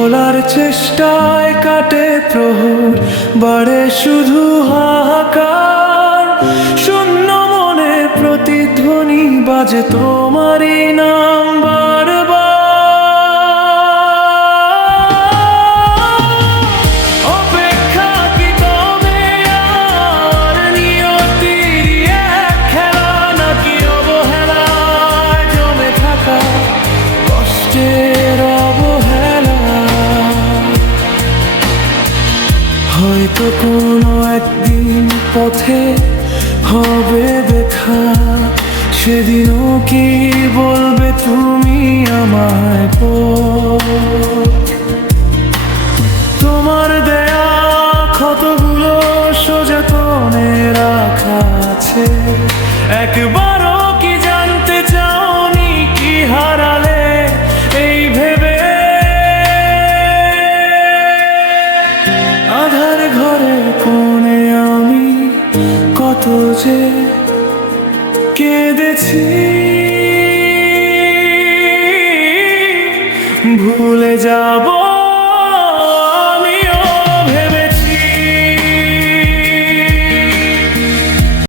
ভোলার চেষ্টায় কাটে প্রহর, বাড়ে শুধু হাহাকার। শূন্য মনে প্রতিধ্বনি বাজে তোমারই নাম বারবার। অপেক্ষা কি তবে আর নিয়তির এক খেলা, নাকি অবহেলায় জমে থাকা কষ্টের অবহেলা? হয়তো কোনো একদিন পথে হবে দেখা, সেদিনও কি বলবে তুমি আমায় তোমার দেয়া ক্ষতগুলো সযতনে রাখা আছে। একবারও কি জানতে চাওনি কি হারালে এই ভেবে? আধার ঘরে কোণে আমি কত যে কেঁদেছি, ভুলে যাব